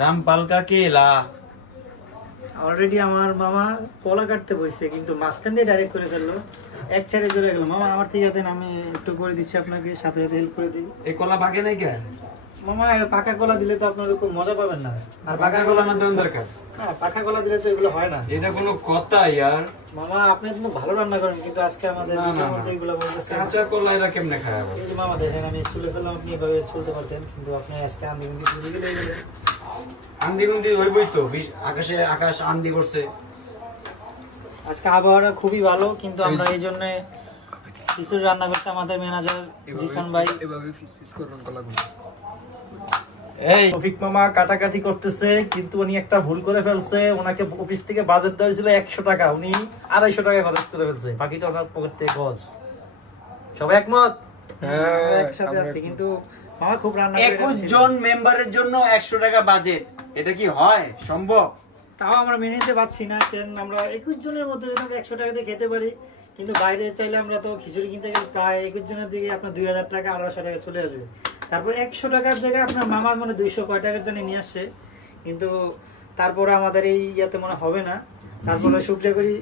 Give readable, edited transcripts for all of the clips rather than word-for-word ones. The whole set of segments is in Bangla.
রামপাল का केला অলরেডি আমার মামা কলা কাটতে বসে কিন্তু মাঝখান দিয়ে ডাইরেক্ট করে ফেললো, এক সাইডে চলে গেল। মামা আমার থেকে দেন, আমি একটু করে দিচ্ছি আপনাকে, সাথে সাথে হেল্প করে দিই। এই কলা পাকে নাই কেন মামা? পাকা কলা দিলে তো আপনার খুব মজা পাবেন না। আর পাকা কলা না দেন দরকার? হ্যাঁ, পাকা কলা দিলে তো এগুলো হয় না। এটা কোনো কথা यार? মামা আপনি কিন্তু ভালো রান্না করেন, কিন্তু আজকে আমাদের ভিডিওর মধ্যে এগুলো বলতেছেন। কাঁচা কলা এরা কেমনে খায়? এই যে মামা দেখেন, আমি ছুলে ফেললাম, আপনি এভাবে ছুলতে পারতেন, কিন্তু আপনি আজকে আন্দি গুন্দি ছুলে গেলে আন্দি গুন্দি হইবই তো, আকাশে আকাশ আন্দি করছে। আজকে আবহাওয়াটা খুবই ভালো, কিন্তু আমরা এই জন্য খিচুড়ি রান্না করতে আমাদের ম্যানেজার জিসান ভাই এভাবে ফিস ফিস করবেন কলাগুলো। এই রফিক মামা কাটাকাটি করতেছে, কিন্তু উনি একটা ভুল করে ফেলছে। ওনাকে অফিস থেকে বাজেট দেওয়া হয়েছিল 100 টাকা, উনি 250 টাকা খরচ করে ফেলছে, বাকিটা ওনার পকেট থেকে গজ। সবাই একমত? হ্যাঁ, একসাথে আছি। কিন্তু মামা খুব রান্না করে। 21 জন মেম্বারের জন্য 100 টাকা বাজেট, এটা কি হয় সম্ভব? তাও আমরা মেনে নিতে পারছি না। কেন আমরা 21 জনের মধ্যে যদি আমরা 100 টাকা দিয়ে খেতে পারি, কিন্তু বাইরে চাইলে আমরা তো খিচুড়ি কিনতে গেলে প্রায় 21 জনের দিকে আপনার 2000 টাকা 1800 টাকা চলে আসবে। তারপর 100 টাকার জায়গায় আপনার মামার মানে 200 কয় টাকার জন্য নিয়ে আসছে, কিন্তু তারপরে আমাদের এই ইয়াতে মনে হবে না। তারপরে শুক্রিয়া করি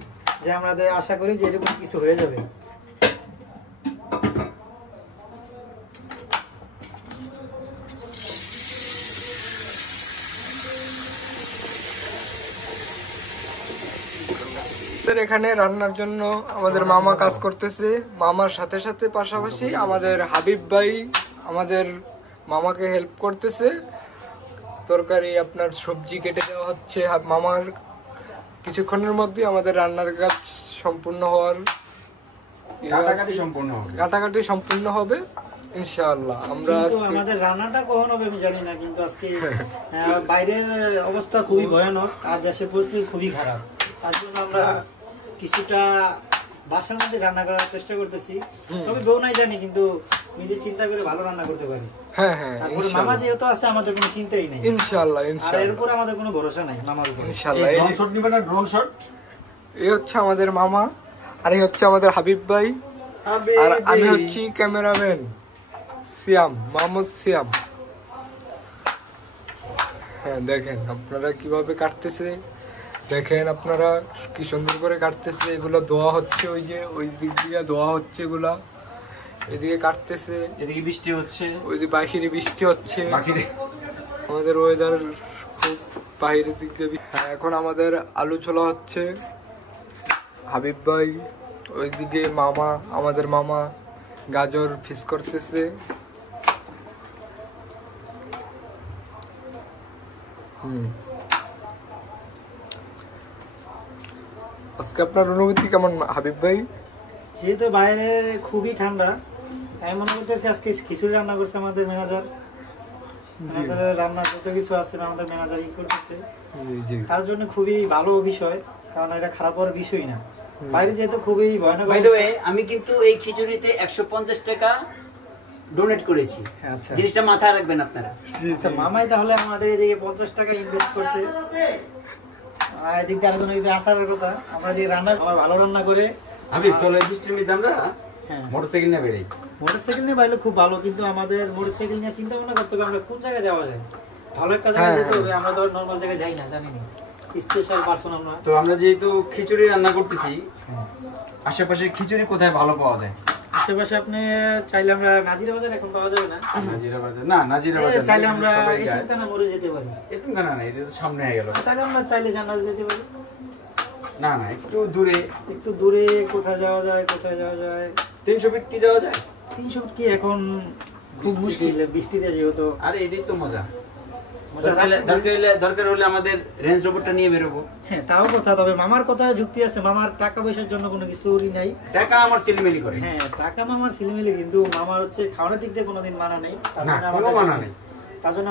যে আমাদের আশা করি যে এরকম কিছু হয়ে যাবে। এখানে রান্নার জন্য আমাদের মামা কাজ করতেছে। মামার সাথে সাথে পাশাপাশি আমাদের হাবিব ভাই আমাদের মামাকে হেল্প করতেছে। তরকারি আপনার সবজি কেটে দেওয়া হচ্ছে। মামার কিছুক্ষণের মধ্যে আমাদের রান্নার কাজ সম্পূর্ণ হওয়ার কাটাকাটি সম্পূর্ণ হবে ইনশাআল্লাহ। আমরা আমাদের রান্নাটা কখন হবে আমি জানি না, কিন্তু আজকে বাইরের অবস্থা খুবই ভয়ানক আর দেশের পরিস্থিতি খুবই খারাপ। তার জন্য আমরা কিছুটা বাসার মধ্যে রান্না করার চেষ্টা করতেছি। তবে বউ নাই জানি, কিন্তু নিজে চিন্তা করে ভালো রান্না করতে পারি। হ্যাঁ হ্যাঁ, তারপরে মামা যেহেতু আছে আমাদের কোনো চিন্তাই নেই ইনশাআল্লাহ। আর এর উপর আমাদের কোনো ভরসা নাই মামার উপর ইনশাআল্লাহ। ড্রোন শট নিবেন না? Drone shot. এই হচ্ছে আমাদের মামা, আর এই হচ্ছে আমাদের হাবিব ভাই, আর আমি হচ্ছি ক্যামেরাম্যান সিয়াম, মোহাম্মদ সিয়াম। হ্যাঁ, দেখেন আপনারা কিভাবে কাটতেছে, দেখেন আপনারা কি সুন্দর করে কাটতেছে। এগুলো ধোয়া হচ্ছে, ওই যে ওই দিক দিয়ে ধোয়া হচ্ছে, এগুলা এদিকে কাটতেছে, এদিকে বৃষ্টি হচ্ছে, ওই যে বাহিরে বৃষ্টি হচ্ছে। আমাদের ওয়েদার খুব বাহিরের দিক দিয়ে। হ্যাঁ, এখন আমাদের আলু ছোলা হচ্ছে। হাবিব ভাই ওইদিকে মামা, আমাদের মামা গাজর ফিস করতেছে। আজকে আপনার অনুভূতি কেমন হাবিব ভাই? যেহেতু বাইরে খুবই ঠান্ডা, আমি মনে করতেছি আজকে খিচুড়ি রান্না করছে আমাদের ম্যানেজার। ম্যানেজারের রান্না যত কিছু আছে আমাদের ম্যানেজার ই করতেছে, তার জন্য খুবই ভালো বিষয়, কারণ এটা খারাপ হওয়ার বিষয় না। বাইরে যেহেতু খুবই ভয়ানক। বাই দ্য ওয়ে, আমি কিন্তু এই খিচুড়িতে 150 টাকা ডোনেট করেছি। আচ্ছা, জিনিসটা মাথায় রাখবেন আপনারা। আচ্ছা, মামাই তাহলে আমাদের এদিকে 50 টাকা ইনভেস্ট করছে। এদিক দিয়ে আলোচনা যদি আসার কথা, আমরা এদিকে রান্না ভালো রান্না করে আমি তলে বৃষ্টির মধ্যে আমরা মোটরসাইকেল নিয়ে বেরাই। মোটরসাইকেল নিয়ে বাইরে খুব ভালো, কিন্তু আমাদের মোটরসাইকেল নিয়ে চিন্তা ভাবনা করতে হবে আমরা কোন জায়গায় যাওয়া যায়। ভালো একটা জায়গায় যেতে হবে, আমরা তো নরমাল জায়গায় যাই না, জানি না, স্পেশাল পারসন আমরা। তো আমরা যেহেতু খিচুড়ি রান্না করতেছি, আশেপাশে খিচুড়ি কোথায় ভালো পাওয়া যায়? আশেপাশে আপনি চাইলে আমরা নাজিরা বাজার, এখন পাওয়া যাবে না নাজিরা বাজার, না নাজিরা বাজার চাইলে আমরা এখানে মরে যেতে পারি। এখানে না, এটা তো সামনে হয়ে গেল। তাহলে আমরা চাইলে জান্নাত যেতে পারি। না না, একটু দূরে। একটু দূরে কোথায় যাওয়া যায়? 300 ফিট কি যাওয়া যায়? 300 ফিট কি এখন খুব মুশকিল বৃষ্টিতে যেহেতু। আরে এটাই তো মজা। দরকার হলে আমাদের রেঞ্জ রোবটটা নিয়ে বেরোবো। হ্যাঁ, তাও কথা। তবে মামার কথা যুক্তি আছে, মামার টাকা পয়সার জন্য কোনো কিছুই নাই। টাকা আমার সিলমিলি করে। হ্যাঁ, টাকা মামার সিলমিলি, কিন্তু মামার হচ্ছে খাওয়ানোর দিক দিয়ে কোনোদিন মানা নেই। তার জন্য